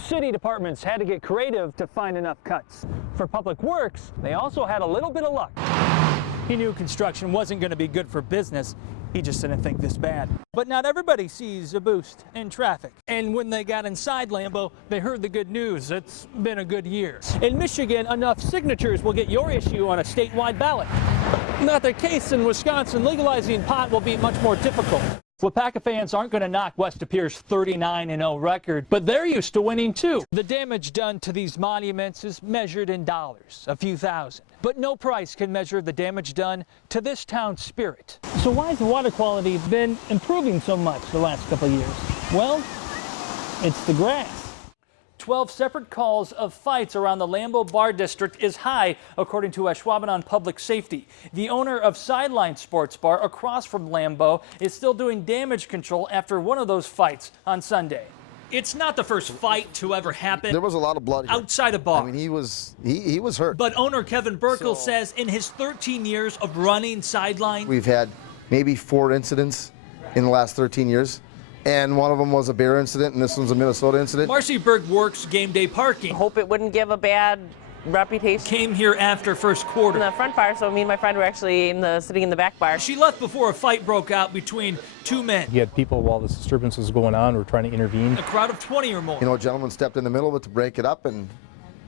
City departments had to get creative to find enough cuts. For Public Works, they also had a little bit of luck. He knew construction wasn't going to be good for business. He just didn't think this bad. But not everybody sees a boost in traffic. And when they got inside Lambeau, they heard the good news. It's been a good year. In Michigan, enough signatures will get your issue on a statewide ballot. Not the case in Wisconsin. Legalizing pot will be much more difficult. Wapaka fans aren't going to knock West Appear's 39-0 record, but they're used to winning too. The damage done to these monuments is measured in dollars, a few thousand. But no price can measure the damage done to this town's spirit. So why has the water quality been improving so much the last couple of years? Well, it's the grass. 12 separate calls of fights around the Lambeau Bar District is high, according to Ashwaubenon Public Safety. The owner of Sideline Sports Bar across from Lambeau is still doing damage control after one of those fights on Sunday. It's not the first fight to ever happen. There was a lot of blood here. Outside a bar. I mean, he was hurt. But owner Kevin Burkle says in his 13 years of running Sideline, we've had maybe 4 incidents in the last 13 years. And one of them was a bear incident, and this one's a Minnesota incident. Marcy Berg works game day parking. Hope it wouldn't give a bad reputation. Came here after first quarter. In the front bar, so me and my friend were actually sitting in the back bar. She left before a fight broke out between two men. You had people while this disturbance was going on were trying to intervene. A crowd of 20 or more. You know, a gentleman stepped in the middle of it to break it up, and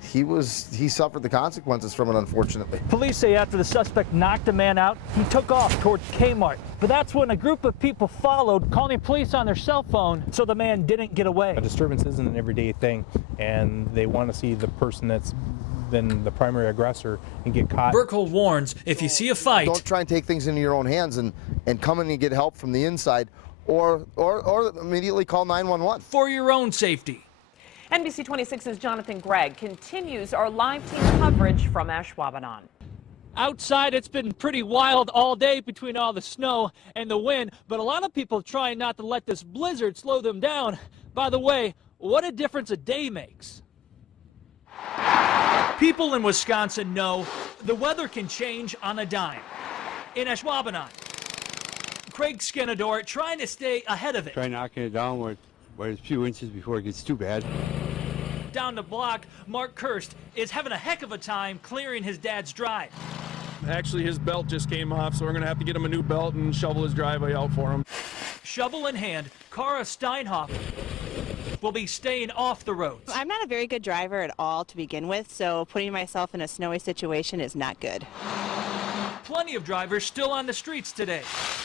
he suffered the consequences from it, unfortunately. Police say after the suspect knocked a man out, he took off towards Kmart. But that's when a group of people followed, calling police on their cell phone, so the man didn't get away. A disturbance isn't an everyday thing, and they want to see the person that's been the primary aggressor and get caught. Burkle warns, if you see a fight, don't try and take things into your own hands and come in and get help from the inside, or immediately call 911. For your own safety. NBC 26's Jonathon Gregg continues our live team coverage from Ashwaubenon. Outside, it's been pretty wild all day between all the snow and the wind, but a lot of people trying not to let this blizzard slow them down. By the way, what a difference a day makes. People in Wisconsin know the weather can change on a dime. In Ashwaubenon, Craig Skenador trying to stay ahead of it. Try knocking it down where it's a few inches before it gets too bad. Down the block, Mark Kirst is having a heck of a time clearing his dad's drive. Actually, his belt just came off, so we're going to have to get him a new belt and shovel his driveway out for him. Shovel in hand, Cara Steinhoff will be staying off the roads. I'm not a very good driver at all to begin with, so putting myself in a snowy situation is not good. Plenty of drivers still on the streets today,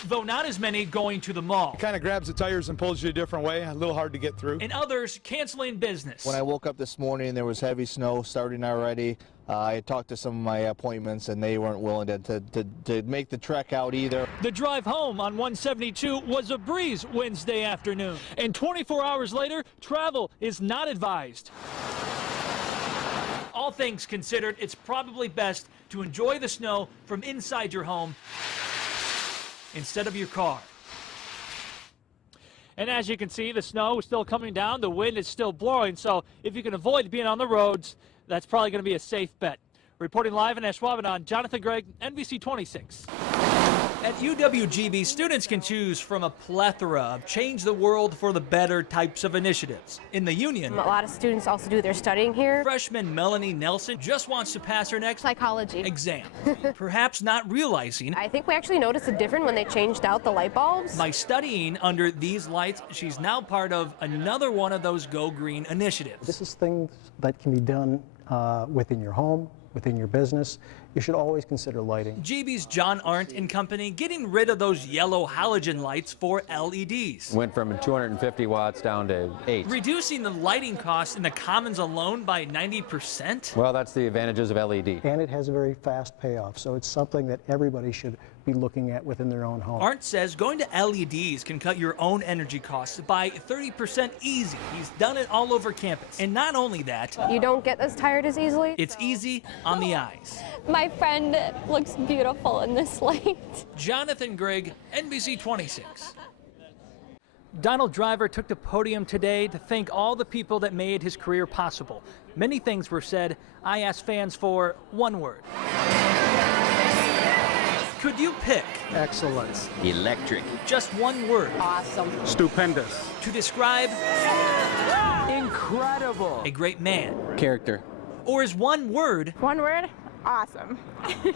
though not as many going to the mall. It kind of grabs the tires and pulls you a different way, a little hard to get through. And others canceling business. When I woke up this morning, there was heavy snow starting already. I talked to some of my appointments, and they weren't willing to make the trek out either. The drive home on 172 was a breeze Wednesday afternoon. And 24 hours later, travel is not advised. All things considered, it's probably best to enjoy the snow from inside your home instead of your car. And as you can see, the snow is still coming down, the wind is still blowing, so if you can avoid being on the roads, that's probably going to be a safe bet. Reporting live in Ashwaubenon, Jonathon Gregg, NBC 26. At UWGB, students can choose from a plethora of change the world for the better types of initiatives. In the Union, a lot of students also do their studying here. Freshman Melanie Nelson just wants to pass her next psychology exam, perhaps not realizing. I think we actually noticed a difference when they changed out the light bulbs. By studying under these lights, she's now part of another one of those Go Green initiatives. This is things that can be done within your home, within your business. You should always consider lighting. GB's John Arndt and company getting rid of those yellow halogen lights for LEDs. Went from 250 watts down to 8. Reducing the lighting costs in the Commons alone by 90%? Well, that's the advantages of LED. And it has a very fast payoff, so it's something that everybody should be looking at within their own home. Arndt says going to LEDs can cut your own energy costs by 30% easy. He's done it all over campus. And not only that, you don't get as tired as easily. It's easy on the eyes. My friend looks beautiful in this light. Jonathon Gregg, NBC 26. Donald Driver took the podium today to thank all the people that made his career possible. Many things were said. I asked fans for one word. Could you pick? Excellence. Electric. Just one word. Awesome. Stupendous. To describe? Incredible. Unbelievable. a great man? Character. Or is one word One word? Awesome.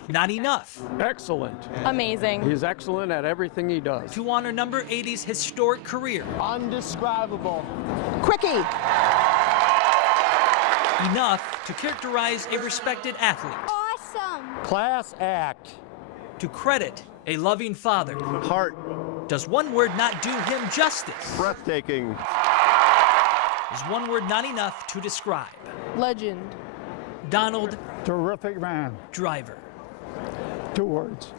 not enough Excellent. Amazing. He's excellent at everything he does. to honor number 80's historic career? Undescribable. Quickie. Enough to characterize a respected athlete? Awesome. Class act. To credit a loving father? Heart. Does one word not do him justice? Breathtaking. Is one word not enough to describe Legend. Donald Terrific man. Driver? 2 words.